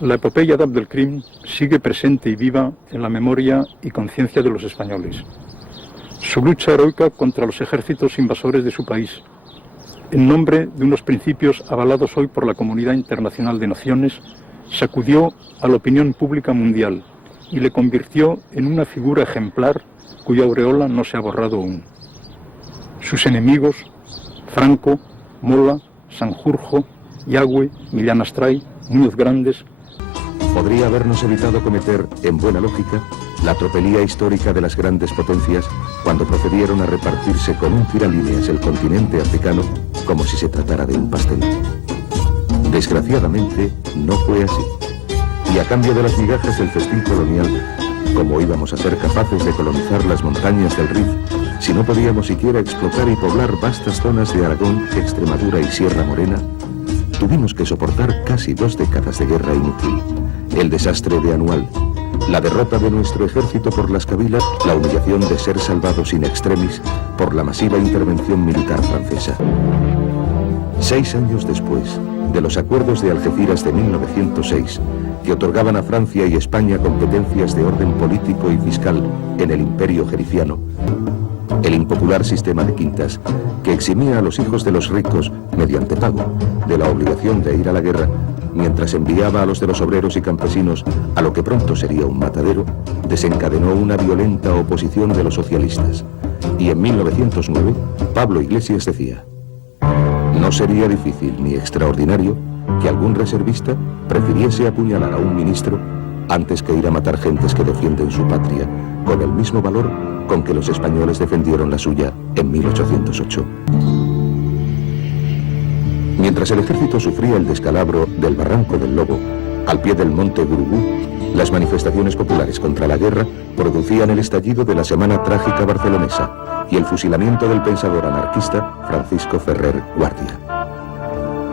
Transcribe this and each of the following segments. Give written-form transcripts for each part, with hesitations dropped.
La epopeya de Abdelkrim sigue presente y viva en la memoria y conciencia de los españoles. Su lucha heroica contra los ejércitos invasores de su país, en nombre de unos principios avalados hoy por la comunidad internacional de naciones, sacudió a la opinión pública mundial y le convirtió en una figura ejemplar cuya aureola no se ha borrado aún. Sus enemigos, Franco, Mola, Sanjurjo, Yagüe, Millán Astray, Muñoz Grandes, podría habernos evitado cometer, en buena lógica, la tropelía histórica de las grandes potencias cuando procedieron a repartirse con un tiralíneas el continente africano como si se tratara de un pastel. Desgraciadamente, no fue así. Y a cambio de las migajas del festín colonial, ¿cómo íbamos a ser capaces de colonizar las montañas del Rif si no podíamos siquiera explotar y poblar vastas zonas de Aragón, Extremadura y Sierra Morena? Tuvimos que soportar casi 2 décadas de guerra inútil, el desastre de Anual, la derrota de nuestro ejército por las Kabilas, la humillación de ser salvados in extremis por la masiva intervención militar francesa. 6 años después de los acuerdos de Algeciras de 1906, que otorgaban a Francia y España competencias de orden político y fiscal en el imperio jerifiano, el impopular sistema de quintas, que eximía a los hijos de los ricos, mediante pago, de la obligación de ir a la guerra, mientras enviaba a los de los obreros y campesinos a lo que pronto sería un matadero, desencadenó una violenta oposición de los socialistas. Y en 1909, Pablo Iglesias decía: no sería difícil ni extraordinario que algún reservista prefiriese apuñalar a un ministro antes que ir a matar gentes que defienden su patria con el mismo valor con que los españoles defendieron la suya en 1808. Mientras el ejército sufría el descalabro del Barranco del Lobo, al pie del monte Gurugú, las manifestaciones populares contra la guerra producían el estallido de la Semana Trágica barcelonesa y el fusilamiento del pensador anarquista Francisco Ferrer Guardia.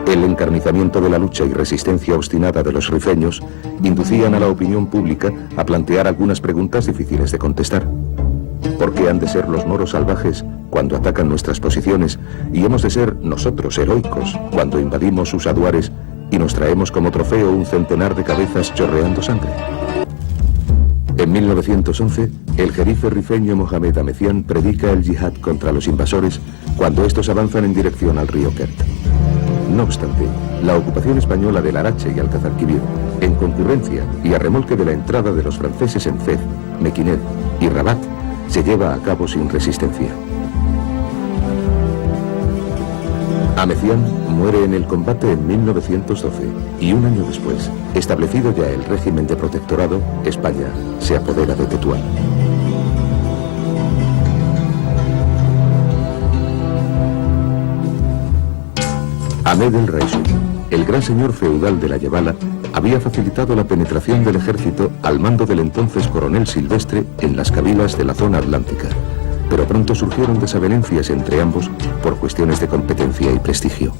El encarnizamiento de la lucha y resistencia obstinada de los rifeños inducían a la opinión pública a plantear algunas preguntas difíciles de contestar. ¿Por qué han de ser los moros salvajes cuando atacan nuestras posiciones y hemos de ser nosotros heroicos cuando invadimos sus aduares y nos traemos como trofeo un centenar de cabezas chorreando sangre? En 1911, el jerife rifeño Mohamed Amecián predica el yihad contra los invasores cuando estos avanzan en dirección al río Kert. No obstante, la ocupación española del Larache y Alcazarquivir, en concurrencia y a remolque de la entrada de los franceses en Fez, Mequinet y Rabat, se lleva a cabo sin resistencia. Amecián muere en el combate en 1912 y un año después, establecido ya el régimen de protectorado, España se apodera de Tetuán. Ahmed el Raisú, el gran señor feudal de la Yebala, había facilitado la penetración del ejército al mando del entonces coronel Silvestre en las Kabilas de la zona atlántica, pero pronto surgieron desavenencias entre ambos por cuestiones de competencia y prestigio.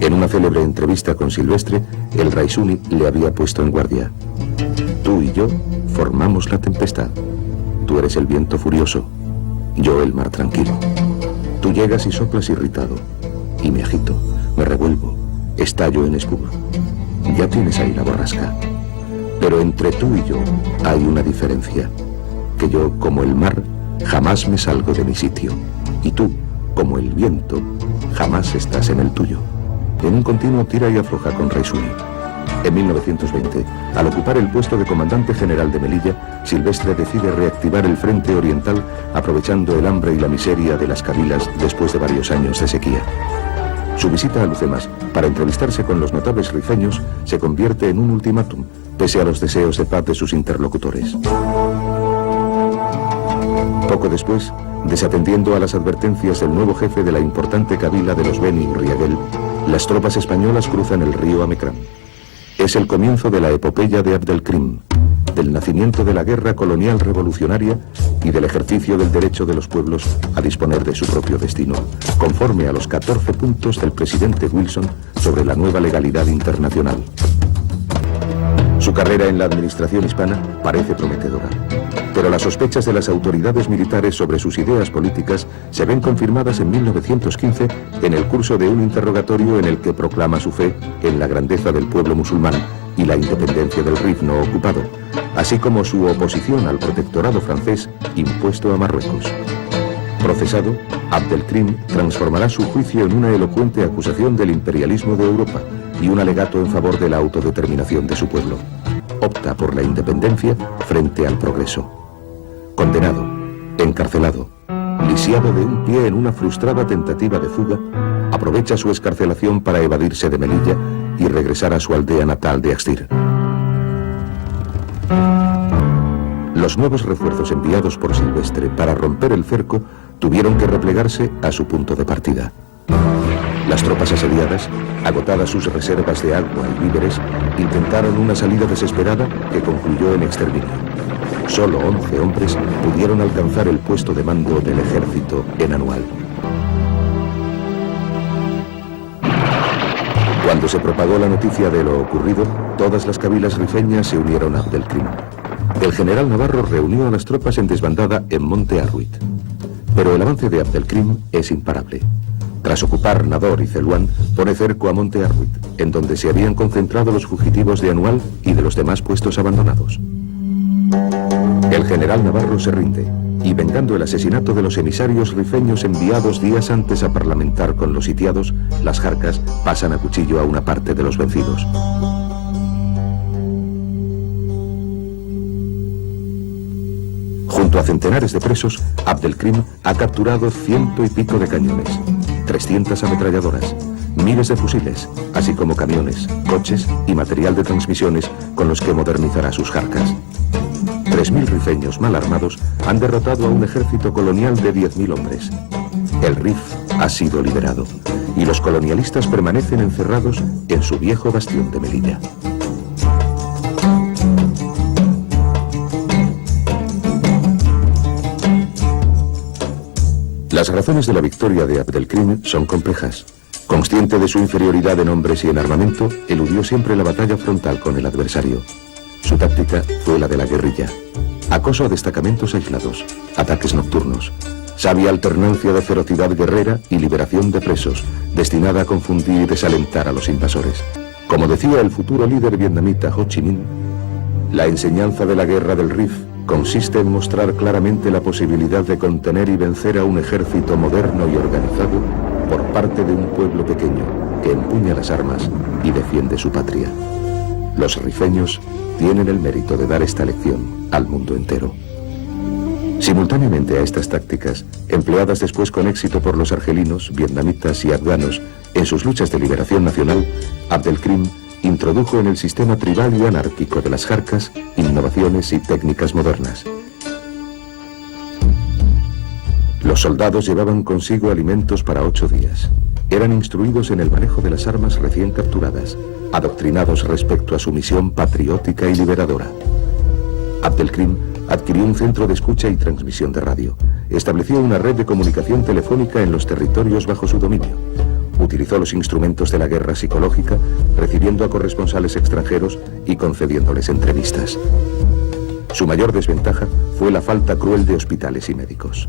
En una célebre entrevista con Silvestre, el Raisuni le había puesto en guardia: tú y yo formamos la tempestad. Tú eres el viento furioso, yo el mar tranquilo. Tú llegas y soplas irritado, y me agito, me revuelvo, estallo en espuma. Ya tienes ahí la borrasca. Pero entre tú y yo hay una diferencia, que yo, como el mar, jamás me salgo de mi sitio, y tú, como el viento, jamás estás en el tuyo. En un continuo tira y afloja con Raisuni. En 1920, al ocupar el puesto de comandante general de Melilla, Silvestre decide reactivar el frente oriental aprovechando el hambre y la miseria de las Kabilas después de varios años de sequía. Su visita a Lucemas para entrevistarse con los notables rifeños se convierte en un ultimátum, pese a los deseos de paz de sus interlocutores. Poco después, desatendiendo a las advertencias del nuevo jefe de la importante kabila de los Beni Urriagel, las tropas españolas cruzan el río Amecrán. Es el comienzo de la epopeya de Abdelkrim, del nacimiento de la guerra colonial revolucionaria y del ejercicio del derecho de los pueblos a disponer de su propio destino, conforme a los 14 puntos del presidente Wilson sobre la nueva legalidad internacional. Su carrera en la administración hispana parece prometedora, pero las sospechas de las autoridades militares sobre sus ideas políticas se ven confirmadas en 1915 en el curso de un interrogatorio en el que proclama su fe en la grandeza del pueblo musulmán y la independencia del Rif no ocupado, así como su oposición al protectorado francés impuesto a Marruecos. Procesado, Abdelkrim transformará su juicio en una elocuente acusación del imperialismo de Europa y un alegato en favor de la autodeterminación de su pueblo. Opta por la independencia frente al progreso. Condenado, encarcelado, lisiado de un pie en una frustrada tentativa de fuga, aprovecha su excarcelación para evadirse de Melilla y regresar a su aldea natal de Axtir. Los nuevos refuerzos enviados por Silvestre para romper el cerco tuvieron que replegarse a su punto de partida. Las tropas asediadas, agotadas sus reservas de agua y víveres, intentaron una salida desesperada que concluyó en exterminio. Solo 11 hombres pudieron alcanzar el puesto de mando del ejército en Anual. Cuando se propagó la noticia de lo ocurrido, todas las cabilas rifeñas se unieron a Abdelkrim. El general Navarro reunió a las tropas en desbandada en Monte Arruit. Pero el avance de Abdelkrim es imparable. Tras ocupar Nador y Celuán, pone cerco a Monte Arruit, en donde se habían concentrado los fugitivos de Anual y de los demás puestos abandonados. El general Navarro se rinde, y vengando el asesinato de los emisarios rifeños enviados días antes a parlamentar con los sitiados, las Jarcas pasan a cuchillo a una parte de los vencidos. Junto a centenares de presos, Abdelkrim ha capturado 100 y pico de cañones, 300 ametralladoras, miles de fusiles, así como camiones, coches y material de transmisiones con los que modernizará sus Jarcas. 3.000 rifeños mal armados han derrotado a un ejército colonial de 10.000 hombres. El Rif ha sido liberado y los colonialistas permanecen encerrados en su viejo bastión de Melilla. Las razones de la victoria de Abdelkrim son complejas. Consciente de su inferioridad en hombres y en armamento, eludió siempre la batalla frontal con el adversario. Su táctica fue la de la guerrilla. Acoso a destacamentos aislados, ataques nocturnos, sabia alternancia de ferocidad guerrera y liberación de presos, destinada a confundir y desalentar a los invasores. Como decía el futuro líder vietnamita Ho Chi Minh, la enseñanza de la guerra del Rif consiste en mostrar claramente la posibilidad de contener y vencer a un ejército moderno y organizado por parte de un pueblo pequeño que empuña las armas y defiende su patria. Los rifeños tienen el mérito de dar esta lección al mundo entero. Simultáneamente a estas tácticas, empleadas después con éxito por los argelinos, vietnamitas y afganos en sus luchas de liberación nacional, Abdelkrim introdujo en el sistema tribal y anárquico de las Jarcas innovaciones y técnicas modernas. Los soldados llevaban consigo alimentos para 8 días. Eran instruidos en el manejo de las armas recién capturadas, adoctrinados respecto a su misión patriótica y liberadora. Abdelkrim adquirió un centro de escucha y transmisión de radio. Estableció una red de comunicación telefónica en los territorios bajo su dominio. Utilizó los instrumentos de la guerra psicológica, recibiendo a corresponsales extranjeros y concediéndoles entrevistas. Su mayor desventaja fue la falta cruel de hospitales y médicos.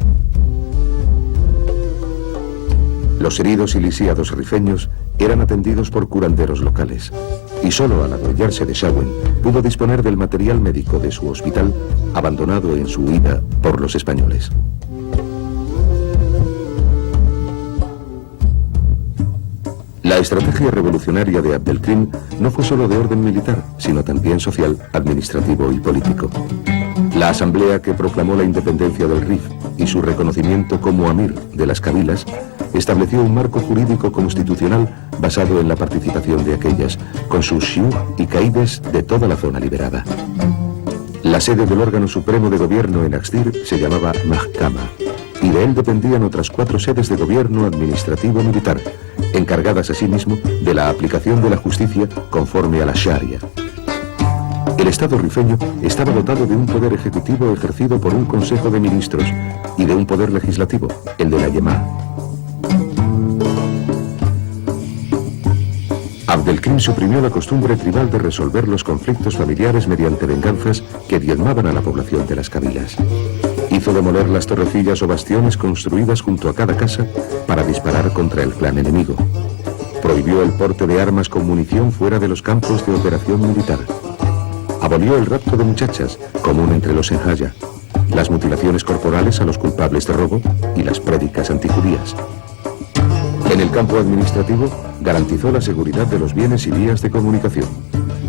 Los heridos y lisiados rifeños eran atendidos por curanderos locales, y solo al adueñarse de Schauen pudo disponer del material médico de su hospital, abandonado en su huida por los españoles. La estrategia revolucionaria de Abdelkrim no fue solo de orden militar, sino también social, administrativo y político. La asamblea que proclamó la independencia del Rif y su reconocimiento como amir de las cabilas estableció un marco jurídico constitucional basado en la participación de aquellas, con sus shiur y caídes de toda la zona liberada. La sede del órgano supremo de gobierno en Axtir se llamaba Mahkama, y de él dependían otras 4 sedes de gobierno administrativo militar, encargadas asimismo de la aplicación de la justicia conforme a la Sharia. El Estado rifeño estaba dotado de un poder ejecutivo ejercido por un consejo de ministros y de un poder legislativo, el de la Yemá. Abdelkrim suprimió la costumbre tribal de resolver los conflictos familiares mediante venganzas que diezmaban a la población de las cabilas. Hizo demoler las torrecillas o bastiones construidas junto a cada casa para disparar contra el clan enemigo. Prohibió el porte de armas con munición fuera de los campos de operación militar. Abolió el rapto de muchachas, común entre los enjaya, las mutilaciones corporales a los culpables de robo y las prédicas antijudías. En el campo administrativo, garantizó la seguridad de los bienes y vías de comunicación.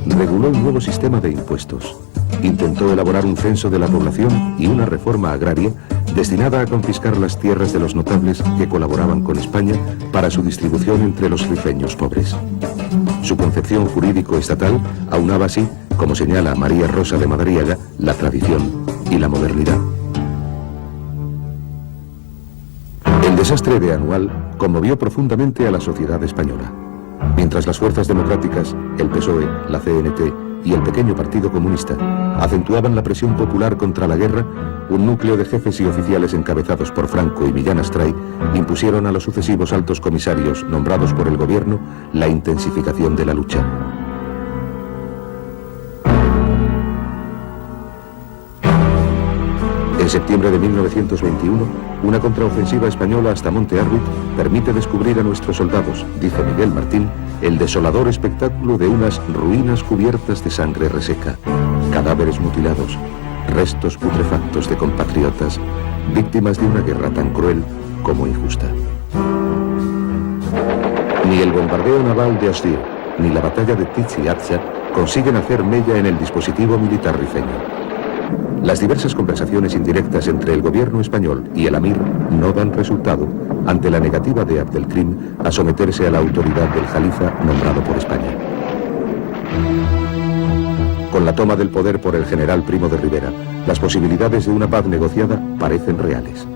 Reguló un nuevo sistema de impuestos. Intentó elaborar un censo de la población y una reforma agraria destinada a confiscar las tierras de los notables que colaboraban con España para su distribución entre los rifeños pobres. Su concepción jurídico-estatal aunaba así, como señala María Rosa de Madariaga, la tradición y la modernidad. El desastre de Anual conmovió profundamente a la sociedad española. Mientras las fuerzas democráticas, el PSOE, la CNT y el pequeño Partido Comunista acentuaban la presión popular contra la guerra, un núcleo de jefes y oficiales encabezados por Franco y Millán Astray impusieron a los sucesivos altos comisarios nombrados por el gobierno la intensificación de la lucha. En septiembre de 1921, una contraofensiva española hasta Monte Arruit permite descubrir a nuestros soldados, dice Miguel Martín, el desolador espectáculo de unas ruinas cubiertas de sangre reseca, cadáveres mutilados, restos putrefactos de compatriotas, víctimas de una guerra tan cruel como injusta. Ni el bombardeo naval de Astir, ni la batalla de Titsi Atza consiguen hacer mella en el dispositivo militar rifeño. Las diversas conversaciones indirectas entre el gobierno español y el Amir no dan resultado ante la negativa de Abdelkrim a someterse a la autoridad del Jalifa nombrado por España. Con la toma del poder por el general Primo de Rivera, las posibilidades de una paz negociada parecen reales.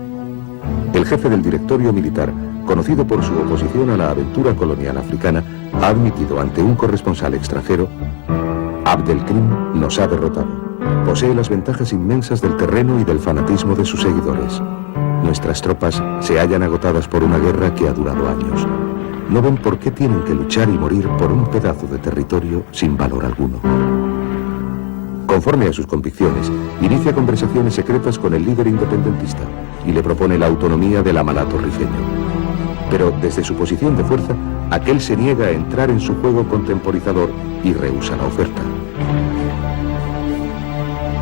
El jefe del directorio militar, conocido por su oposición a la aventura colonial africana, ha admitido ante un corresponsal extranjero: Abdelkrim nos ha derrotado. Posee las ventajas inmensas del terreno y del fanatismo de sus seguidores. Nuestras tropas se hallan agotadas por una guerra que ha durado años. No ven por qué tienen que luchar y morir por un pedazo de territorio sin valor alguno. Conforme a sus convicciones, inicia conversaciones secretas con el líder independentista y le propone la autonomía del Amalato rifeño. Pero desde su posición de fuerza, aquel se niega a entrar en su juego contemporizador y rehúsa la oferta.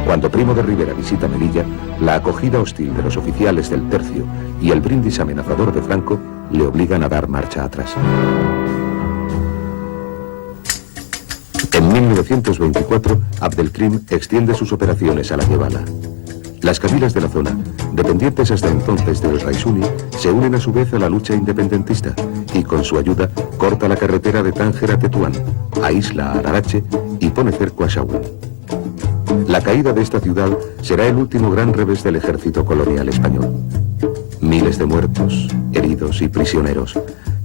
Cuando Primo de Rivera visita Melilla, la acogida hostil de los oficiales del Tercio y el brindis amenazador de Franco le obligan a dar marcha atrás. En 1924, Abdelkrim extiende sus operaciones a la Yebala. Las cabilas de la zona, dependientes hasta entonces del Raisuni, se unen a su vez a la lucha independentista y con su ayuda corta la carretera de Tánger a Tetuán, aísla a Larache y pone cerco a Saúl. La caída de esta ciudad será el último gran revés del ejército colonial español. Miles de muertos, heridos y prisioneros,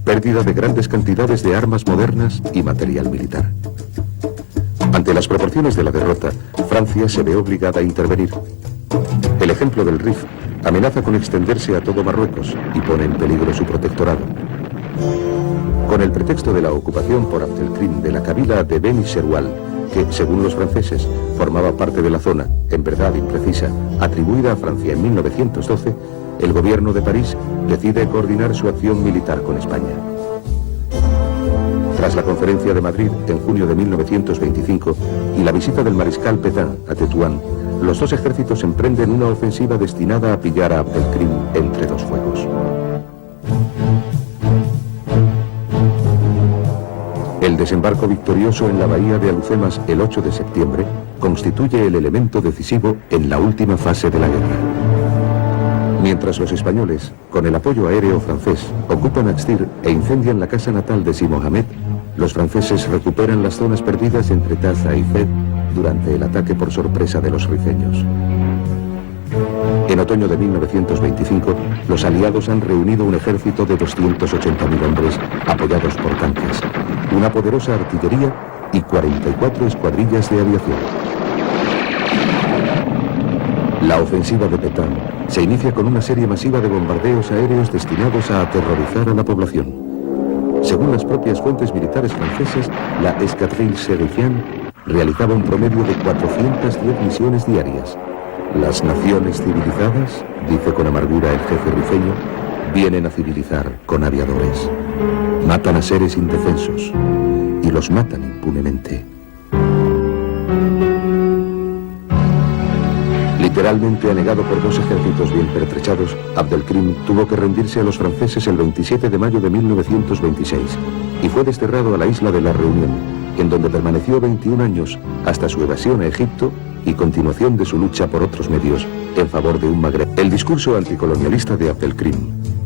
pérdida de grandes cantidades de armas modernas y material militar. Ante las proporciones de la derrota, Francia se ve obligada a intervenir. El ejemplo del Rif amenaza con extenderse a todo Marruecos y pone en peligro su protectorado. Con el pretexto de la ocupación por Abdelkrim de la cabila de Beni Serwal, que, según los franceses, formaba parte de la zona, en verdad imprecisa, atribuida a Francia en 1912, el gobierno de París decide coordinar su acción militar con España. Tras la conferencia de Madrid en junio de 1925 y la visita del mariscal Pétain a Tetuán, los dos ejércitos emprenden una ofensiva destinada a pillar a Abdelkrim entre dos fuegos. El desembarco victorioso en la bahía de Alhucemas el 8 de septiembre constituye el elemento decisivo en la última fase de la guerra. Mientras los españoles, con el apoyo aéreo francés, ocupan Axtir e incendian la casa natal de Si Mohamed, los franceses recuperan las zonas perdidas entre Taza y Fez durante el ataque por sorpresa de los rifeños. En otoño de 1925, los aliados han reunido un ejército de 280.000 hombres apoyados por tanques, una poderosa artillería y 44 escuadrillas de aviación. La ofensiva de Pétain se inicia con una serie masiva de bombardeos aéreos destinados a aterrorizar a la población. Según las propias fuentes militares francesas, la Escadrille Chérifienne realizaba un promedio de 410 misiones diarias. Las naciones civilizadas, dice con amargura el jefe rifeño, vienen a civilizar con aviadores. Matan a seres indefensos y los matan impunemente. Literalmente anegado por dos ejércitos bien pertrechados, Abdelkrim tuvo que rendirse a los franceses el 27 de mayo de 1926 y fue desterrado a la isla de la Reunión, en donde permaneció 21 años hasta su evasión a Egipto y continuación de su lucha por otros medios en favor de un Magreb. El discurso anticolonialista de Abdelkrim,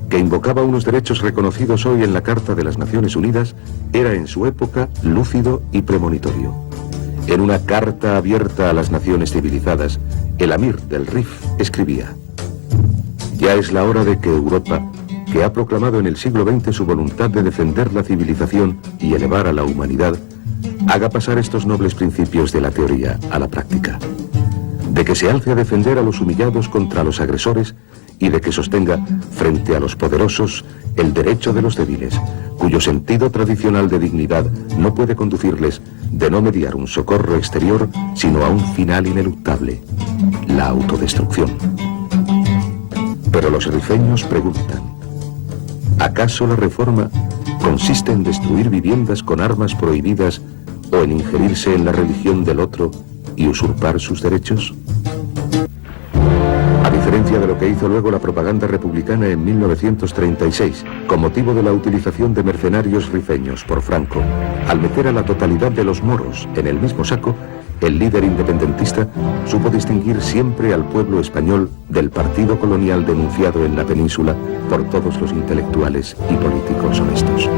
que invocaba unos derechos reconocidos hoy en la Carta de las Naciones Unidas, era en su época lúcido y premonitorio. En una carta abierta a las naciones civilizadas, el Amir del Rif escribía: ya es la hora de que Europa, que ha proclamado en el siglo XX su voluntad de defender la civilización y elevar a la humanidad, haga pasar estos nobles principios de la teoría a la práctica. De que se alce a defender a los humillados contra los agresores y de que sostenga, frente a los poderosos, el derecho de los débiles, cuyo sentido tradicional de dignidad no puede conducirles de no mediar un socorro exterior, sino a un final ineluctable, la autodestrucción. Pero los rifeños preguntan: ¿acaso la reforma consiste en destruir viviendas con armas prohibidas o en ingerirse en la religión del otro y usurpar sus derechos? A diferencia de lo que hizo luego la propaganda republicana en 1936, con motivo de la utilización de mercenarios rifeños por Franco, al meter a la totalidad de los moros en el mismo saco, el líder independentista supo distinguir siempre al pueblo español del partido colonial denunciado en la península por todos los intelectuales y políticos honestos.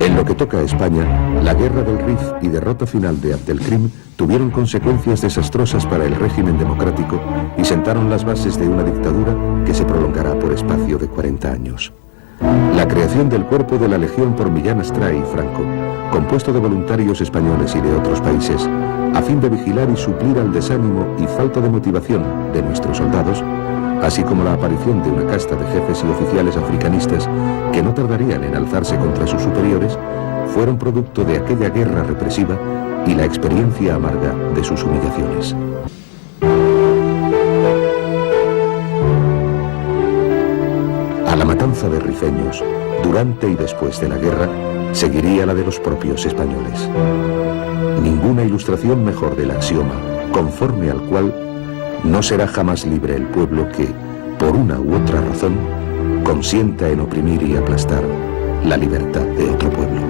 En lo que toca a España, la guerra del Rif y derrota final de Abdelkrim tuvieron consecuencias desastrosas para el régimen democrático y sentaron las bases de una dictadura que se prolongará por espacio de 40 años. La creación del cuerpo de la Legión por Millán Astray y Franco, compuesto de voluntarios españoles y de otros países, a fin de vigilar y suplir al desánimo y falta de motivación de nuestros soldados, así como la aparición de una casta de jefes y oficiales africanistas que no tardarían en alzarse contra sus superiores, fueron producto de aquella guerra represiva y la experiencia amarga de sus humillaciones. A la matanza de rifeños, durante y después de la guerra, seguiría la de los propios españoles. Ninguna ilustración mejor del axioma, conforme al cual no será jamás libre el pueblo que, por una u otra razón, consienta en oprimir y aplastar la libertad de otro pueblo.